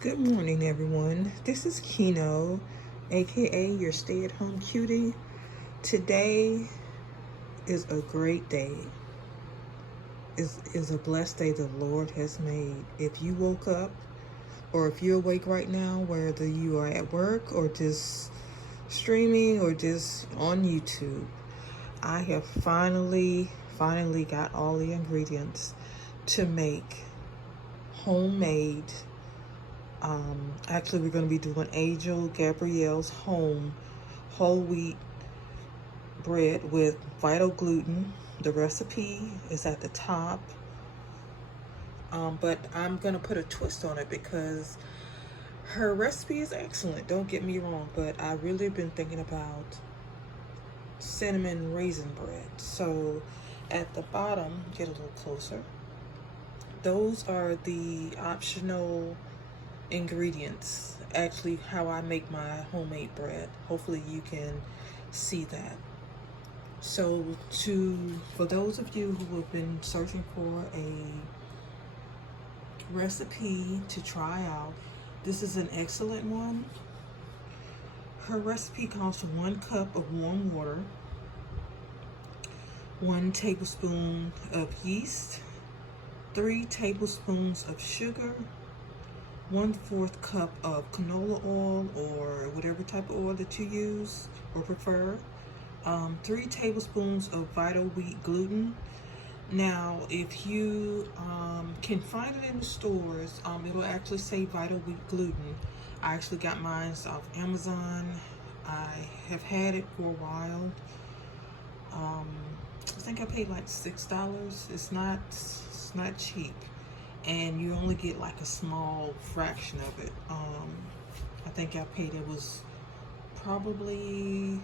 Good morning, everyone. This is Kino, aka your stay-at-home cutie. Today is a great day. Is a blessed day the Lord has made. If you woke up, or if you're awake right now, whether you are at work or just streaming or just on YouTube, I have finally got all the ingredients to make homemade. Actually, we're going to be doing AngelGabriel's Home whole wheat bread with vital gluten. The recipe is at the top, but I'm going to put a twist on it because her recipe is excellent, don't get me wrong, but I really been thinking about cinnamon raisin bread. So at the bottom, get a little closer, those are the optional ingredients, actually how I make my homemade bread. Hopefully you can see that. So for those of you who have been searching for a recipe to try out, this is an excellent one. Her recipe calls for 1 cup of warm water, 1 tablespoon of yeast, 3 tablespoons of sugar, 1/4 cup of canola oil or whatever type of oil that you use or prefer, 3 tablespoons of vital wheat gluten. Now, if you can find it in the stores, it'll actually say vital wheat gluten. I actually got mine off Amazon. I have had it for a while. I think I paid like $6. It's not cheap, and you only get like a small fraction of it. I think I paid, it was probably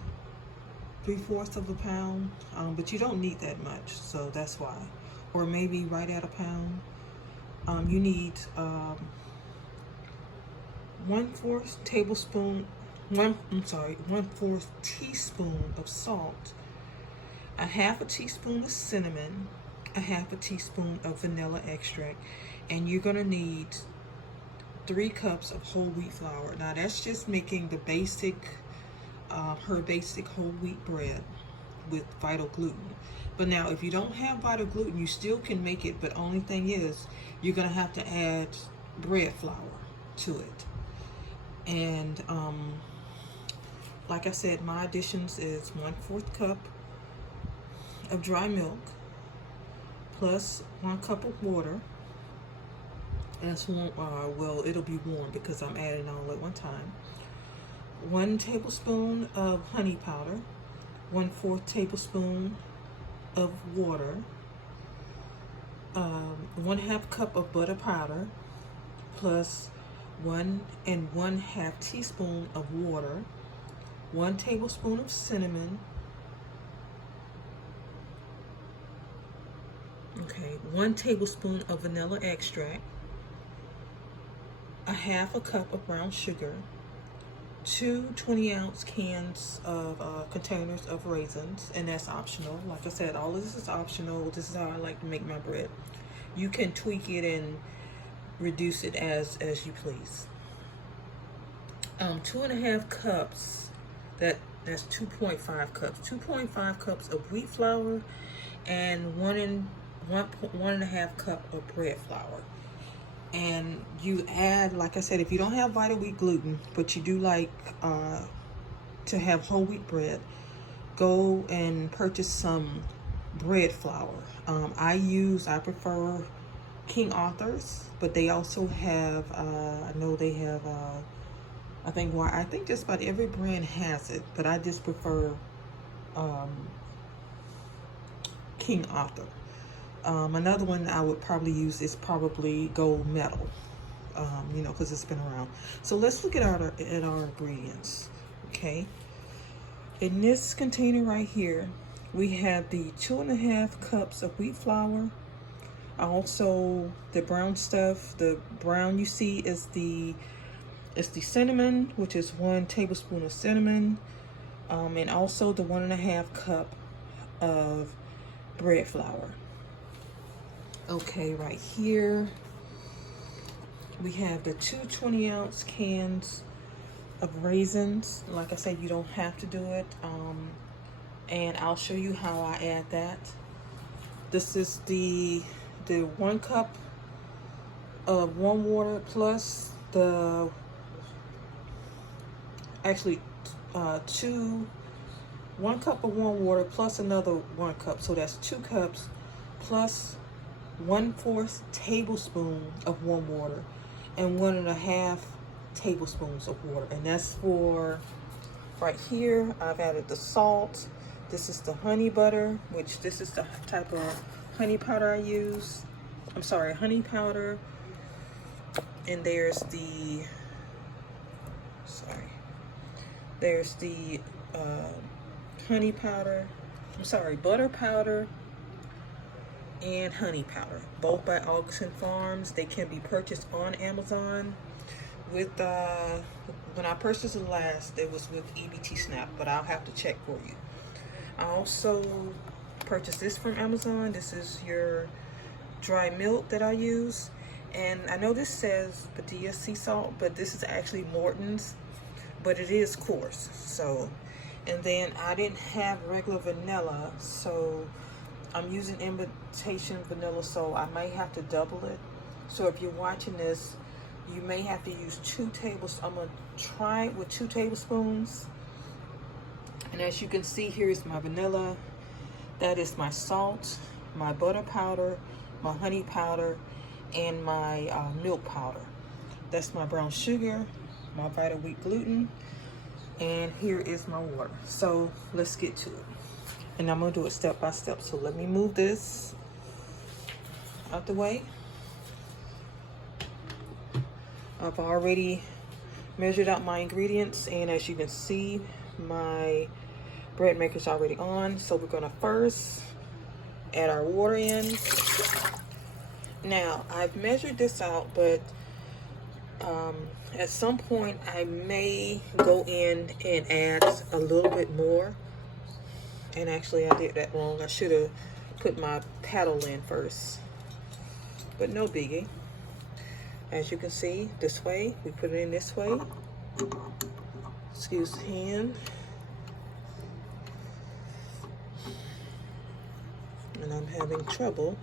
3/4 of a pound, but you don't need that much, so that's why. Or maybe right at a pound. You need 1/4 teaspoon of salt, a 1/2 teaspoon of cinnamon, a 1/2 teaspoon of vanilla extract, and you're gonna need 3 cups of whole wheat flour. Now that's just making the basic, her basic whole wheat bread with vital gluten. But now if you don't have vital gluten, you still can make it, but only thing is you're gonna have to add bread flour to it. And like I said, my additions is 1/4 cup of dry milk plus 1 cup of water. That's warm, well, it'll be warm because I'm adding all at one time. 1 tablespoon of honey powder, 1/4 tablespoon of water, 1/2 cup of butter powder, plus 1 1/2 teaspoon of water, 1 tablespoon of cinnamon, 1 tablespoon of vanilla extract, a 1/2 cup of brown sugar, 2 20-ounce cans of containers of raisins, and that's optional. Like I said, all of this is optional. This is how I like to make my bread. You can tweak it and reduce it as you please. 2.5 cups, that's 2.5 cups. 2.5 cups of wheat flour and 1.5 cup of bread flour. And you add, like I said, if you don't have vital wheat gluten, but you do like to have whole wheat bread, go and purchase some bread flour. I prefer King Arthur's, but they also have, I know they have, I think just about every brand has it, but I just prefer King Arthur. Another one I would probably use is probably gold medal, you know, because it's been around. So let's look at our ingredients, okay? In this container right here, we have the 2.5 cups of wheat flour. Also, the brown stuff, the brown you see is the cinnamon, which is 1 tablespoon of cinnamon, and also the 1.5 cup of bread flour. Okay, right here We have the two 20-ounce cans of raisins. Like I said, you don't have to do it. And I'll show you how I add that. This is the 1 cup of warm water plus the, actually 1 cup of warm water plus another 1 cup. So that's 2 cups plus 1/4 tablespoon of warm water and 1.5 tablespoons of water. And that's for right here. I've added the salt. This is the honey butter, which this is the type of honey powder I use. I'm sorry, honey powder. And there's the, there's the honey powder. I'm sorry, butter powder and honey powder, both by Augustin Farms. They can be purchased on Amazon. With when I purchased it last, it was with EBT Snap, but I'll have to check for you. I also purchased this from Amazon. This is your dry milk that I use, and I know this says Badia sea salt, but this is actually Morton's, but it is coarse. So, and then I didn't have regular vanilla, so I'm using imitation vanilla, so I might have to double it. So if you're watching this, you may have to use 2 tablespoons. I'm gonna try it with 2 tablespoons. And as you can see, here is my vanilla. That is my salt, my butter powder, my honey powder, and my milk powder. That's my brown sugar, my Vita wheat gluten, and here is my water. So let's get to it. And I'm gonna do it step by step. So let me move this out the way. I've already measured out my ingredients, and as you can see, my bread maker is already on. So we're gonna first add our water in. Now I've measured this out, but at some point I may go in and add a little bit more. And actually I did that wrong. I should have put my paddle in first, but no biggie. As you can see, this way, we put it in this way. Excuse the hand. And I'm having trouble.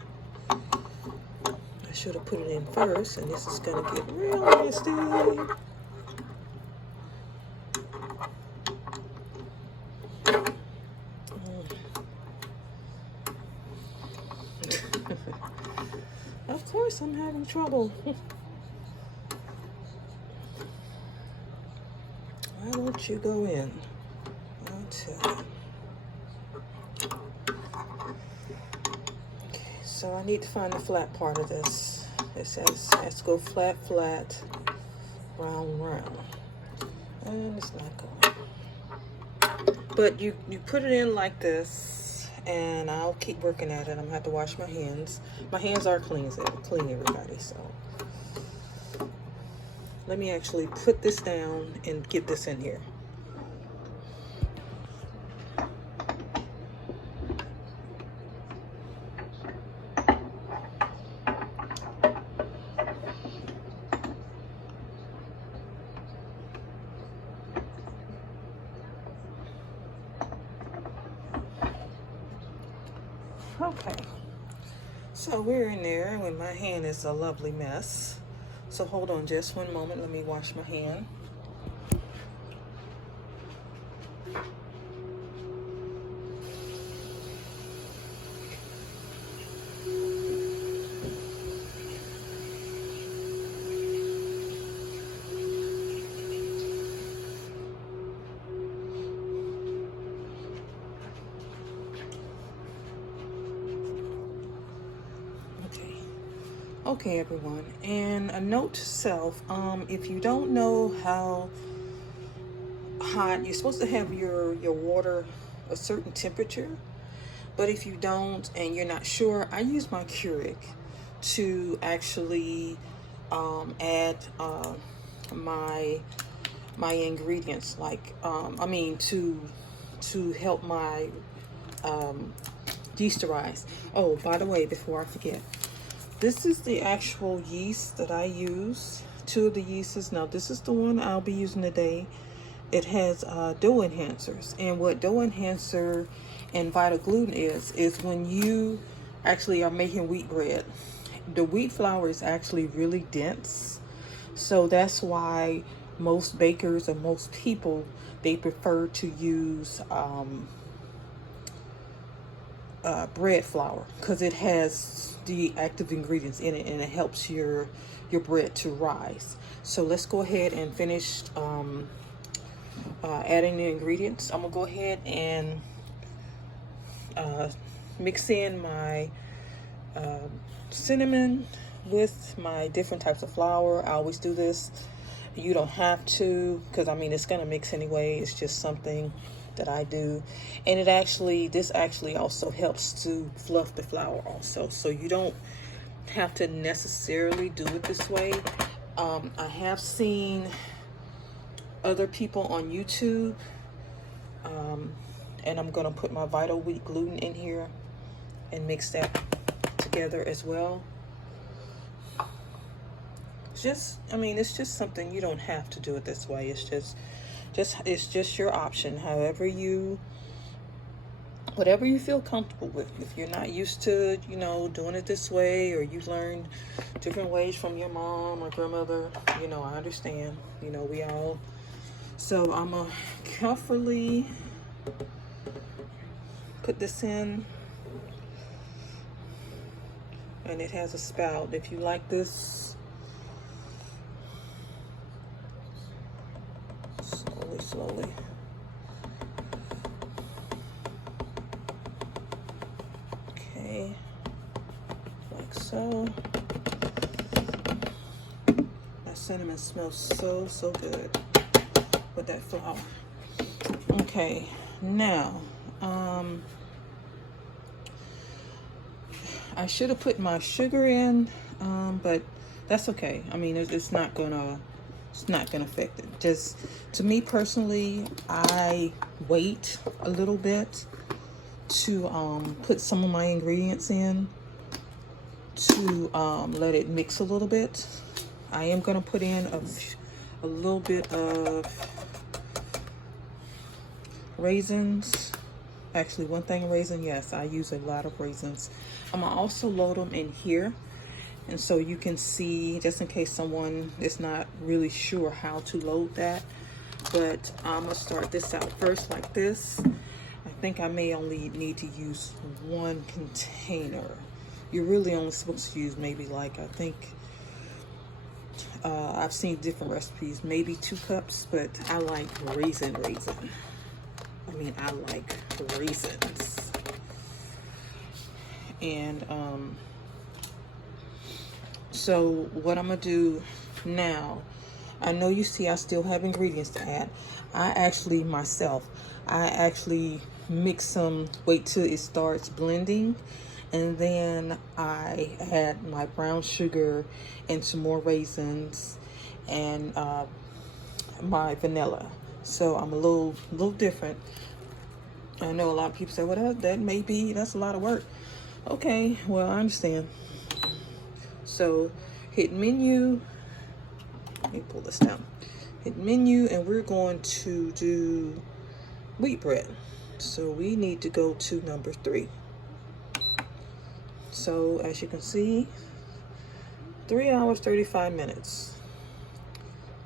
I should have put it in first, and this is gonna get real nasty. Of course I'm having trouble. Why don't you go in? I'll tell you. Okay, so I need to find the flat part of this. It says it has to go flat, flat, round, round. And it's not going. But you put it in like this, and I'll keep working at it. I'm gonna have to wash my hands. My hands are clean, everybody, so. Let me actually put this down and get this in here. Okay, so we're in there when my hand is a lovely mess. So hold on just one moment. Let me wash my hand. Okay, everyone, and a note to self, if you don't know how hot, you're supposed to have your water a certain temperature, but if you don't and you're not sure, I use my Keurig to actually add my ingredients, like to help my yeasterize. Oh, by the way, before I forget, This is the actual yeast that I use. 2 of the yeasts. Now this is the one I'll be using today. It has dough enhancers, and what dough enhancer and Vital Gluten is when you actually are making wheat bread. The wheat flour is actually really dense, so that's why most bakers or most people, they prefer to use bread flour, because it has the active ingredients in it and it helps your bread to rise. So let's go ahead and finish adding the ingredients. I'm gonna go ahead and mix in my cinnamon with my different types of flour. I always do this. You don't have to, because I mean it's gonna mix anyway. It's just something that I do, and this actually also helps to fluff the flour also, so you don't have to necessarily do it this way. I have seen other people on YouTube, and I'm gonna put my Vital Wheat Gluten in here and mix that together as well. I mean, it's just something, you don't have to do it this way. It's just your option. Whatever you feel comfortable with. If you're not used to, doing it this way, or you learned different ways from your mom or grandmother, I understand. We all. So I'm gonna carefully put this in, and it has a spout. If you like this, slowly. Okay, like so. That cinnamon smells so good with that flour. Okay, now I should have put my sugar in, but that's okay. I mean, it's not gonna affect it. Just, to me personally, I wait a little bit to put some of my ingredients in to let it mix a little bit. I am gonna put in a little bit of raisins. Actually, 1 thing of raisin. Yes, I use a lot of raisins. I'm gonna also load them in here, and so you can see, just in case someone is not really sure how to load that. But I'm gonna start this out first like this. I think I may only need to use 1 container. You're really only supposed to use maybe, like, I think I've seen different recipes, maybe 2 cups, but I like raisin. I mean, I like raisins. And so what I'm gonna do now, I know you see I still have ingredients to add. I actually mix some, wait till it starts blending, and then I add my brown sugar and some more raisins and my vanilla. So I'm a little different. I know a lot of people say, well, that's a lot of work. Okay, well, I understand. So hit menu. Let me pull this down. Hit menu, and we're going to do wheat bread. So we need to go to number 3. So as you can see, 3 hours, 35 minutes.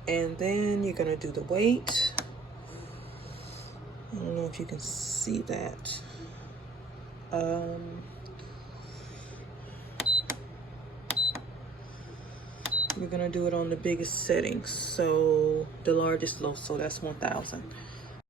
And then you're gonna do the weight. I don't know if you can see that. We're gonna do it on the biggest settings, so the largest loaf, so that's 1,000.